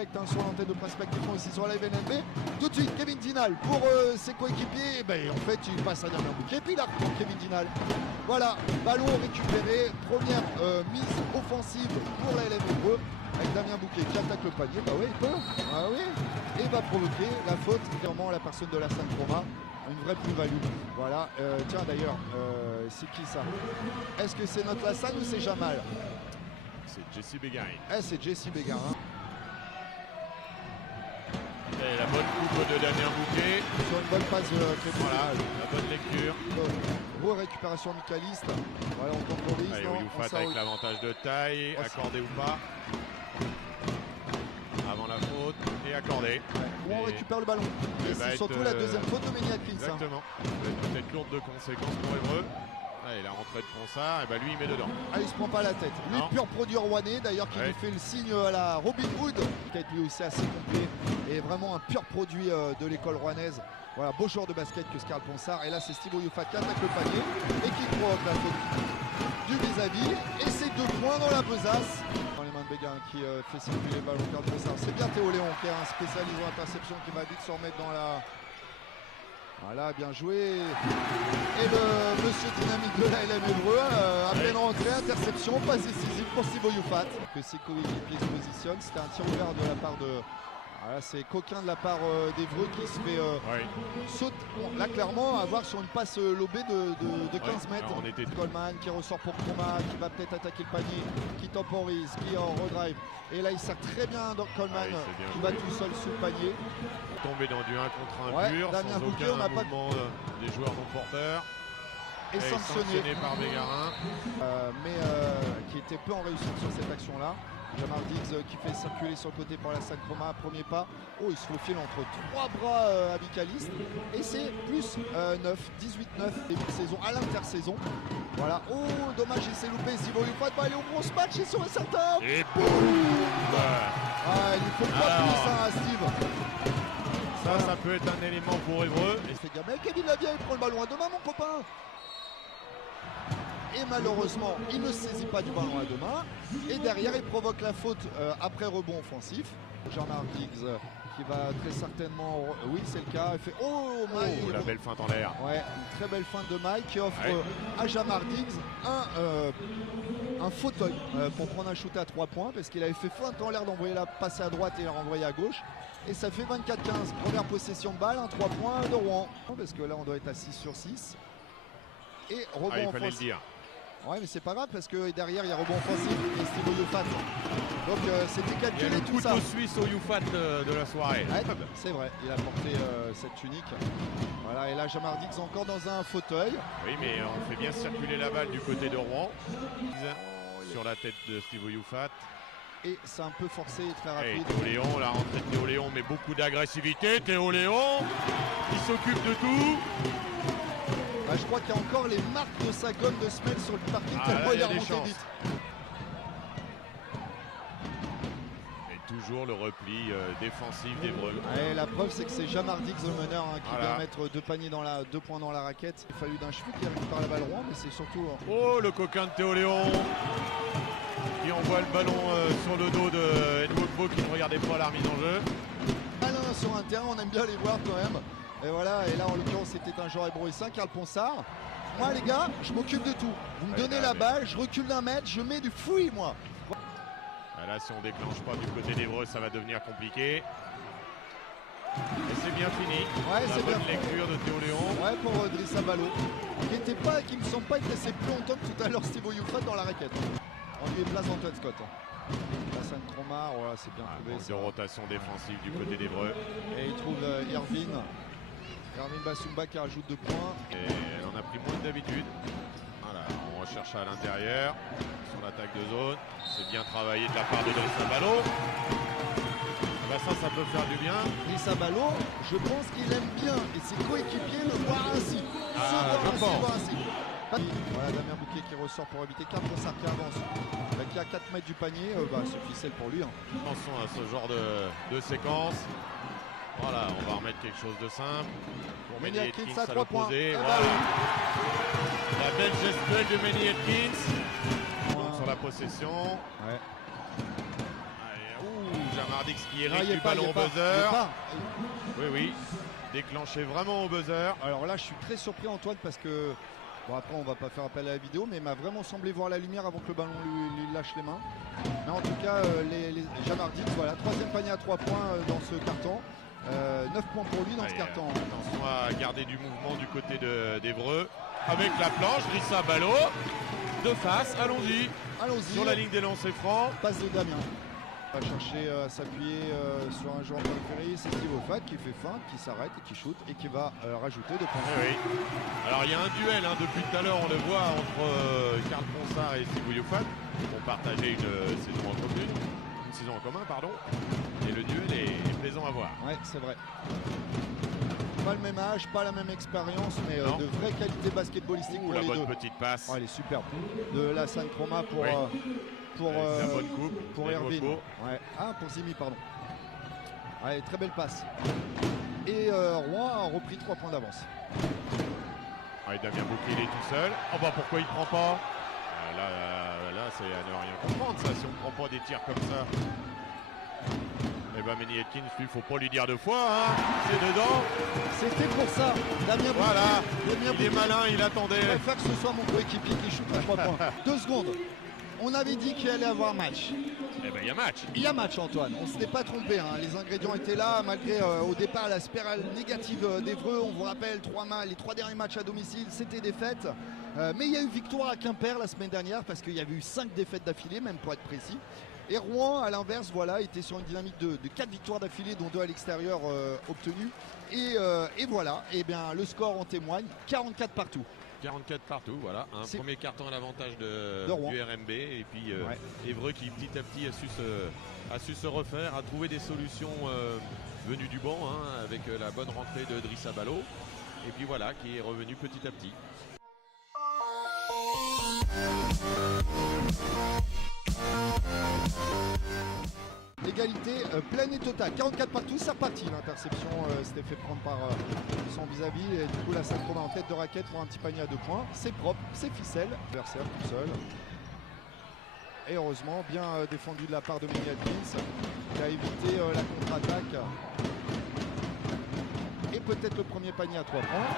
direct hein, sur l'antenne de Prospect Défense aussi sur la LNB. Tout de suite, Kevin Dinal pour ses coéquipiers. En fait, il passe à Damien Bouquet et puis il a repris Kevin Dinal. Voilà, ballon récupéré. Première mise offensive pour la LM Hébreux. Avec Damien Bouquet qui attaque le panier. Bah oui, il peut. Ah oui. Et va provoquer la faute. Clairement, la personne de la Sainte-Roma. Une vraie plus-value. Voilà. Tiens, d'ailleurs, c'est qui ça? Est-ce que c'est notre Lassagne ou c'est Jamal? C'est Jesse Bégarin. C'est Jesse Bégarin. Et la bonne coupe de Damien Bouquet. Sur une bonne passe de Voilà, la bonne lecture. Récupération mutualiste. Voilà, on temporise. Allez, Oyoufat avec l'avantage de taille, accordé ou pas. Avant la faute et accordé. Ouais. On récupère le ballon. Et c'est surtout la deuxième faute de Méni Atkins. Exactement. Peut-être lourde de conséquences pour Évreux. Allez, la rentrée de Ponsard, et lui il met dedans. Il se prend pas la tête. Lui, pur produit rouennais, d'ailleurs, qui nous fait le signe à la Robin Hood, qui est lui aussi assez complet et vraiment un pur produit de l'école rouennaise. Voilà, beau joueur de basket que Scarl Ponsard. Et là, c'est Steve Oyoufat qui attaque le panier et qui provoque la faute du vis-à-vis. Et c'est 2 points dans la besace. Dans les mains de Béguin qui fait circuler le ballon. Scarl Ponsard. C'est bien Théo Léon qui est un spécialiste en interception qui va vite se remettre dans la. Voilà, bien joué. Et le monsieur dynamique de la LM Hébreux, à peine rentré, interception, passe décisive pour Steve Oyoufat. Que ses coéquipiers se positionnent. C'était un tir ouvert de la part de. Voilà, c'est coquin de la part d'Évreux qui se fait saute. Bon, là, clairement, à voir sur une passe lobée de 15 mètres. Coleman qui ressort pour Chroma, qui va peut-être attaquer le panier, qui temporise, qui en redrive. Et là, il sert très bien dans Coleman, qui va tout seul sous le panier. Tombé dans du 1 contre 1 pur, Damien sans Bouquet, aucun on n'a pas mouvement des joueurs non porteurs. Et sanctionné par Bégarin. Mais qui était peu en réussite sur cette action-là. Jamar Diggs qui fait circuler sur le côté pour la Sainte-Roma, premier pas. Oh, il se faufile entre 3 bras abicalistes. Et c'est plus 9, 18-9 début de saison à l'intersaison. Voilà. Oh, dommage, il s'est loupé. Steve Oyoufat va aller au gros match, c'est sûr et certain. Et boum. Il faut pas plus à Steve. Ça peut être un élément pour Évreux. Et fait gamin, Kevin Lavia, il prend le ballon à 2 mains, mon copain. Et malheureusement, il ne saisit pas du ballon à 2 mains. Et derrière, il provoque la faute après rebond offensif. Jamar Diggs qui va très certainement... Oui, c'est le cas. Il fait... Oh, Mike, la belle feinte en l'air. Ouais, une très belle feinte de Mike qui offre à Jamar Diggs un fauteuil pour prendre un shoot à 3 points parce qu'il avait fait feinte en l'air d'envoyer la passe à droite et la renvoyer à gauche. Et ça fait 24-15. Première possession de balle, un 3 points de Rouen. Parce que là, on doit être à 6 sur 6. Et rebond il fallait le dire. Ouais, mais c'est pas grave parce que derrière il y a rebond offensif et Steve Oyoufat. Donc c'était calculé tout ça. Il y a le couteau suisse Oyoufat de la soirée. Ouais, c'est vrai, il a porté cette tunique. Voilà, et là Jamar Diggs encore dans un fauteuil. Oui, mais on fait bien circuler la balle du côté de Rouen. Sur la tête de Steve Oyoufat. Et c'est un peu forcé et très rapide. Théo Léon, la rentrée de Théo Léon, mais beaucoup d'agressivité. Théo Léon, qui s'occupe de tout. Je crois qu'il y a encore les marques de sa gomme de semelle sur le parquet tellement il est remonté vite. Et toujours le repli défensif d'Évreux. La preuve c'est que c'est Jamar Diggs le meneur qui va mettre 2 points dans la raquette. Il a fallu d'un cheveu qui récupère la balle rond, mais c'est surtout... Oh, le coquin de Théo Léon qui envoie le ballon sur le dos de Nwogbo qui ne regardait pas la remise en jeu. Malin sur un terrain, on aime bien les voir quand même. Et voilà, et là en l'occurrence c'était un joueur hébroïssin, Karl Ponsard. Moi les gars, je m'occupe de tout. Vous me donnez la balle, je recule d'un mètre, je mets du fouille moi. Là si on déclenche pas du côté d'Évreux, ça va devenir compliqué. Et c'est bien fini. Ouais, c'est bien. Bonne lecture de Théo Léon. Ouais, pour Drissa Ballot. Qui me semble pas être resté plus longtemps que tout à l'heure Steve Oyoufat dans la raquette. On lui est place Antoine Scott. La Sainte-Roma, voilà, c'est bien trouvé. De rotation défensive du côté d'Évreux. Et il trouve Irvine Bassumba qui rajoute 2 points. Et elle en a pris moins que d'habitude. Voilà, on recherche à l'intérieur sur l'attaque de zone. C'est bien travaillé de la part de Drissa Ballot. Ça peut faire du bien. Drissa Ballot, je pense qu'il aime bien et ses coéquipiers le voient ainsi. Voilà, Damien Bouquet qui ressort pour éviter Karl Ponsard qui avance. Qui est à 4 mètres du panier, c'est ficelle pour lui. Attention à ce genre de séquence. Voilà, on va remettre quelque chose de simple. Pour Méni Atkins à 3 points. Voilà. La belle gestuelle de Méni Atkins. Sur la possession. Ouais. Allez, Jamardix qui hérite du ballon au buzzer. Oui, oui. Déclenché vraiment au buzzer. Alors là, je suis très surpris, Antoine, parce que bon, après, on va pas faire appel à la vidéo, mais il m'a vraiment semblé voir la lumière avant que le ballon lui lâche les mains. Mais en tout cas, les Jamardix, voilà, troisième panier à 3 points dans ce carton. 9 points pour lui dans ce carton. Attention à garder du mouvement du côté d'Évreux. Avec la planche, Drissa Ballot. De face, allons-y. Allons-y. Sur la ligne des lancers francs. Passe de Damien. On va chercher à s'appuyer sur un joueur préféré, c'est Steve Youfat qui fait feinte, qui s'arrête et qui shoot et qui va rajouter 2 points. Oui. Alors il y a un duel depuis tout à l'heure, on le voit, entre Karl Ponsard et Steve Youfat. Ils ont partagé une saison en commun, une saison en commun, pardon. Et le duel est plaisant à voir. Ouais, c'est vrai. Pas le même âge, pas la même expérience, mais de vraie qualité basketballistique pour la les bonne deux. petite passe. Oh, elle est superbe. De la San Chroma pour la bonne coupe pour Erwin. Ouais. Ah, pour Zimi, pardon. Allez, très belle passe. Et Rouen a repris 3 points d'avance. Ah, Damien Bouquet, il est tout seul. Oh bah pourquoi il prend pas? Là c'est à ne rien comprendre ça, si on ne prend pas des tirs comme ça. Et ben Manny Atkins, lui, faut pas lui dire 2 fois, hein. C'est dedans. C'était pour ça. Damien Bouquet. Voilà, Damien il est malin, il attendait. Je préfère que ce soit mon coéquipier qui shoot à 3 points. 2 secondes. On avait dit qu'il allait avoir match. Eh ben il y a match. Il y a match, Antoine. On ne s'était pas trompé. Hein. Les ingrédients étaient là, malgré au départ la spirale négative d'Évreux. On vous rappelle, les 3 derniers matchs à domicile, c'était défaite. Mais il y a eu victoire à Quimper la semaine dernière parce qu'il y avait eu 5 défaites d'affilée, même pour être précis. Et Rouen, à l'inverse, voilà, était sur une dynamique de 4 victoires d'affilée, dont 2 à l'extérieur obtenues. Et voilà, et bien, le score en témoigne, 44 partout. 44 partout, voilà. Un premier carton à l'avantage du RMB. Et puis Évreux qui petit à petit a su se refaire, a trouvé des solutions venues du banc, hein, avec la bonne rentrée de Drissa Ballot. Et puis voilà, qui est revenu petit à petit. Égalité pleine et totale, 44 partout, c'est reparti. L'interception s'était fait prendre par son vis-à-vis et du coup la San Chroma en tête de raquette pour un petit panier à 2 points. C'est propre, c'est ficelle. L'adversaire tout seul. Et heureusement, bien défendu de la part de Manny Atkins qui a évité la contre-attaque. Et peut-être le premier panier à 3 points.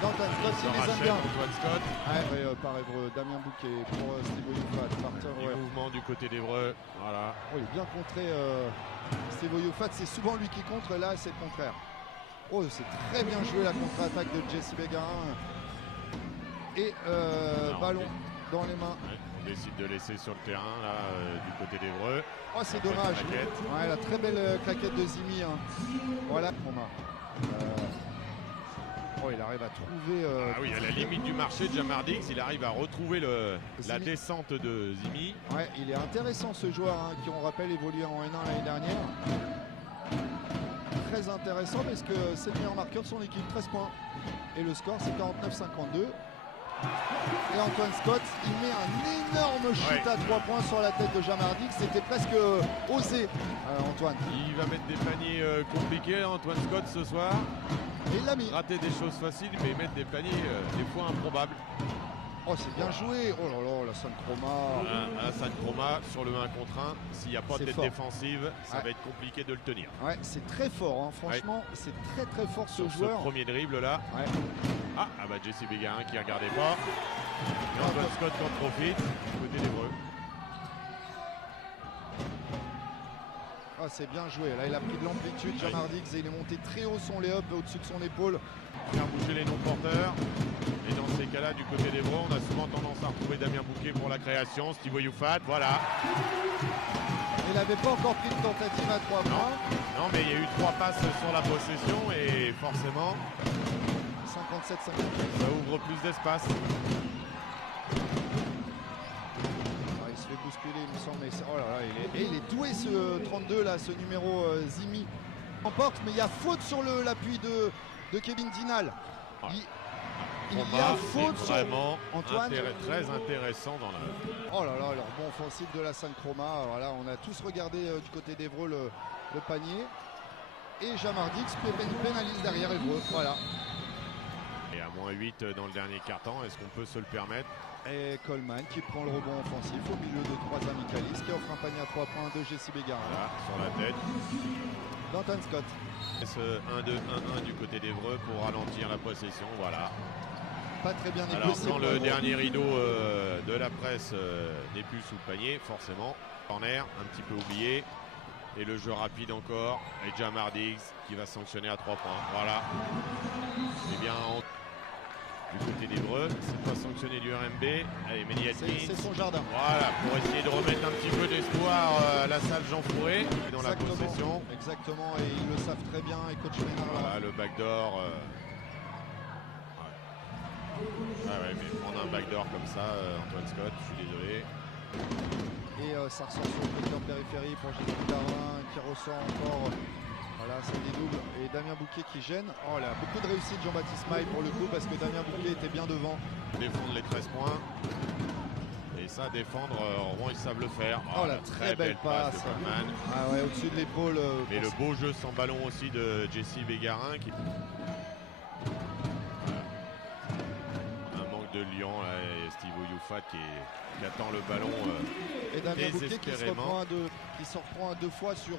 D'Antoine Scott, il les aime bien. Antoine Scott. Ouais, par Évreux, Damien Bouquet pour Steve Youfat. Mouvement du côté d'Évreux. Voilà. Oh, il est bien contré. Steve Youfat, c'est souvent lui qui contre. Là, c'est le contraire. Oh, c'est très bien joué la contre-attaque de Jesse Bégarin. Et ballon dans les mains. Ouais, on décide de laisser sur le terrain là, du côté d'Évreux. Oh, c'est dommage. Ouais, la très belle claquette de Zimi. Hein. Voilà. Oh, il arrive à trouver. Ah oui, à la limite du marché de Jamardix, il arrive à retrouver la descente de Zimi. Ouais, il est intéressant ce joueur hein, qui, on rappelle, évoluait en N1 l'année dernière. Très intéressant parce que c'est le meilleur marqueur de son équipe, 13 points. Et le score, c'est 49-52. Et Antoine Scott, il met un énorme shoot à 3 points sur la tête de Jamardix. C'était presque osé, Antoine. Il va mettre des paniers compliqués, Antoine Scott, ce soir. Et il l'a mis. Rater des choses faciles, mais mettre des paniers des fois improbables. Oh, c'est bien joué. Oh là là, la San Chroma. La San Chroma sur le 1 contre 1. S'il n'y a pas de tête défensive, ça va être compliqué de le tenir. Ouais, c'est très fort. Hein. Franchement, c'est très très fort ce joueur. Ce premier dribble là. Ouais. Ah bah Jesse Bégarin qui ne regardait pas. Et Antoine Scott qui en profite. Côté d'Évreux. Ah, c'est bien joué. Là, il a pris de l'amplitude, Jamardix, et il est monté très haut son lay-up au-dessus de son épaule. Faire bouger les non-porteurs. Et dans ces cas-là, du côté d'Évreux, on a souvent tendance à retrouver Damien Bouquet pour la création. Steve Youfat, voilà. Il n'avait pas encore pris de tentative à 3 points. Non, mais il y a eu 3 passes sur la possession et forcément 57-58. Ça ouvre plus d'espace. Il se fait bousculer, il me semble. Mais oh là là, il est doué ce 32 là, ce numéro Zimi. Emporte, mais il y a faute sur l'appui de Kevin Dinal. Il y a faute sur vraiment Antoine. Très intéressant dans la. Oh là là, leur bon offensif de la San Chroma. Voilà, on a tous regardé du côté d'Évreux le panier. Et Jamardix pénalise derrière Évreux. Voilà. Et à 88 dans le dernier quart-temps. Est-ce qu'on peut se le permettre? Et Coleman qui prend le rebond offensif au milieu de 3 Michaelis qui offre un panier à 3 points de Jesse Bégarin. Voilà, sur la tête. D'Anton Scott. Ce 1-2-1-1 du côté d'Evreux pour ralentir la possession. Voilà. Pas très bien négocié. Alors quand le dernier rideau de la presse n'est plus sous le panier, forcément. Corner, un petit peu oublié. Et le jeu rapide encore. Et Jamar Diggs qui va sanctionner à 3 points. Voilà. Eh bien, du côté d'Evreux, c'est pas sanctionné du RMB. Allez, Mehdi Atkins. C'est son jardin. Voilà, pour essayer de remettre un petit peu d'espoir à la salle Jean Fourré dans la possession. Exactement, et ils le savent très bien. Et coach Ménard. Voilà, le backdoor. Ah ouais, mais prendre un backdoor comme ça, Antoine Scott, je suis désolé. Et ça ressort sur le côté en périphérie pour Jesse Bégarin qui ressort encore. Voilà, c'est des doubles. Et Damien Bouquet qui gêne. Oh là, beaucoup de réussite Jean-Baptiste Maille pour le coup parce que Damien Bouquet était bien devant. Défendre les 13 points. Et ça, défendre, Rouen, ils savent le faire. Oh, la très belle passe de Coleman. Ah ouais, au-dessus de l'épaule. Et le beau jeu sans ballon aussi de Jesse Bégarin qui... de Lyon là, et Steve Oyoufat qui attend le ballon et Damien Bouquet qui se reprend à 2 fois sur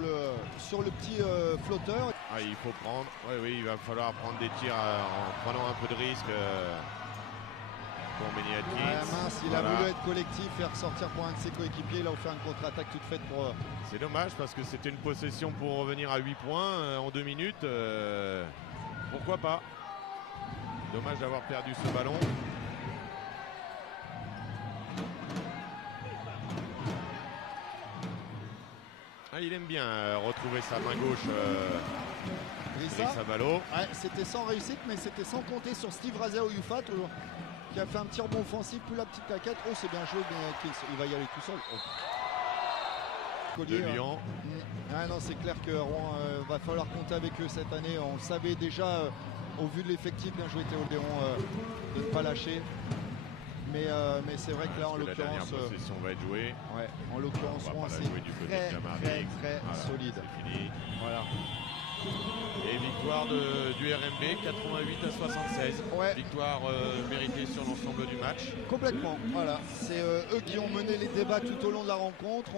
le petit flotteur. Ah, il faut prendre, oui, il va falloir prendre des tirs en prenant un peu de risque pour Mehdi Atkins. Mince, il a voulu être collectif et ressortir pour un de ses coéquipiers. Il a offert une contre-attaque toute faite pour... C'est dommage parce que c'était une possession pour revenir à 8 points en 2 minutes. Pourquoi pas? Dommage d'avoir perdu ce ballon. Ah, il aime bien retrouver sa main gauche. Drissa Ballot. Ouais, c'était sans réussite, mais c'était sans compter sur Steve Raza-Oyoufat qui a fait un petit rebond offensif, puis la petite claquette. Oh, c'est bien joué, mais il va y aller tout seul. Oh. De Lyon. Ah non, c'est clair que Rouen va falloir compter avec eux cette année. On le savait déjà. Au vu de l'effectif, bien joué Théodéron de ne pas lâcher. Mais c'est vrai que là, en l'occurrence... La dernière possession va être jouée. Ouais, en l'occurrence, Rouen, c'est très solide. C'est fini. Voilà. Et victoire du RMB, 88-76. Ouais. Victoire méritée sur l'ensemble du match. Complètement, voilà. C'est eux qui ont mené les débats tout au long de la rencontre.